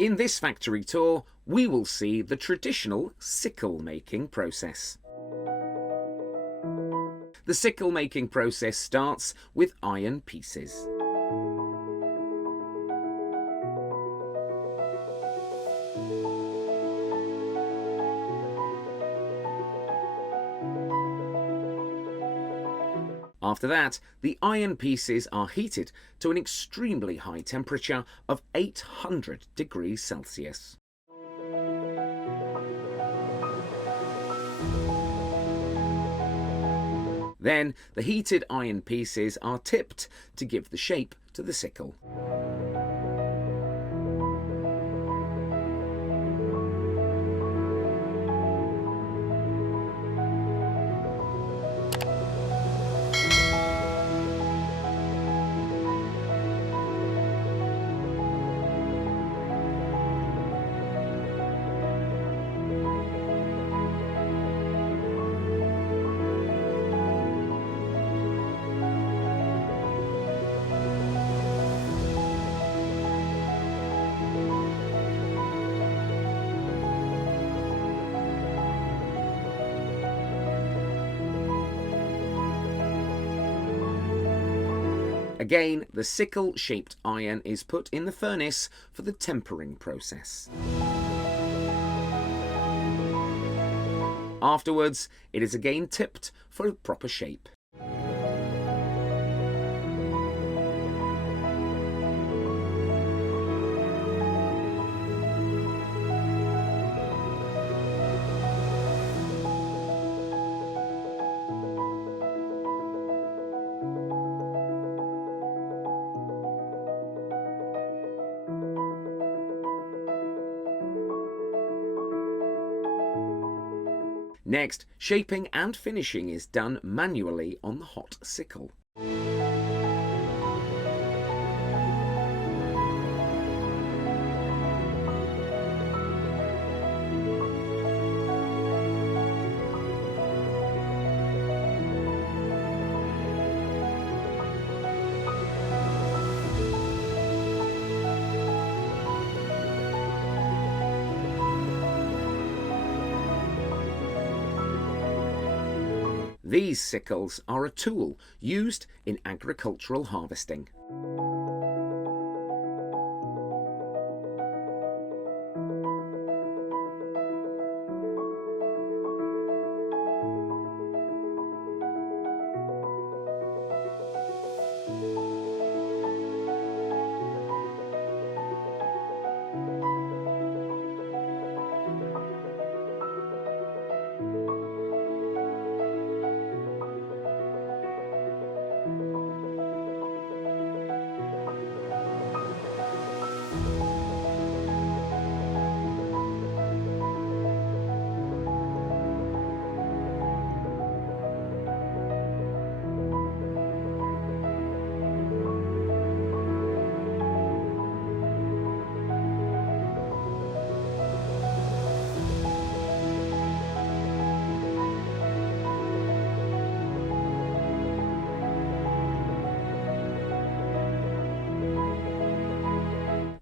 In this factory tour, we will see the traditional sickle making process. The sickle making process starts with iron pieces. After that, the iron pieces are heated to an extremely high temperature of 800 degrees Celsius. Then the heated iron pieces are tipped to give the shape to the sickle. Again, the sickle-shaped iron is put in the furnace for the tempering process. Afterwards, it is again tipped for a proper shape. Next, shaping and finishing is done manually on the hot sickle. These sickles are a tool used in agricultural harvesting.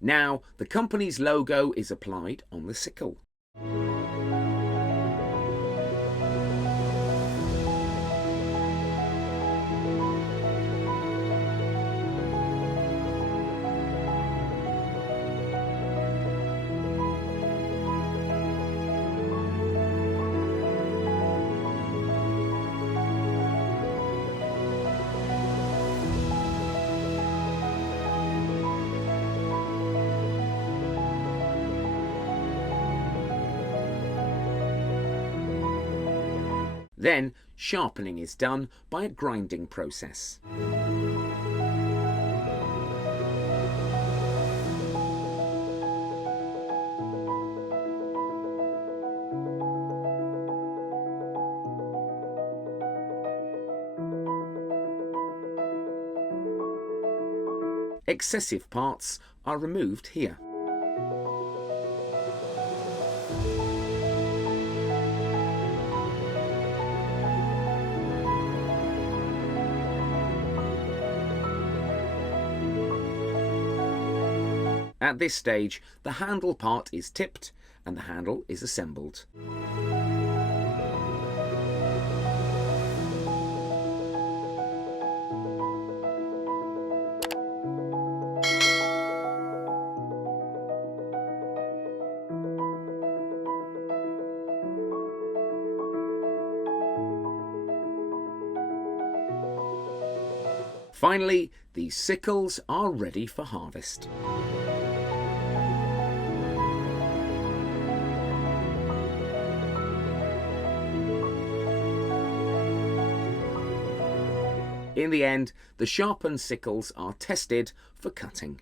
Now, the company's logo is applied on the sickle. Then, sharpening is done by a grinding process. Excessive parts are removed here. At this stage, the handle part is tipped and the handle is assembled. Finally, these sickles are ready for harvest. In the end, the sharpened sickles are tested for cutting.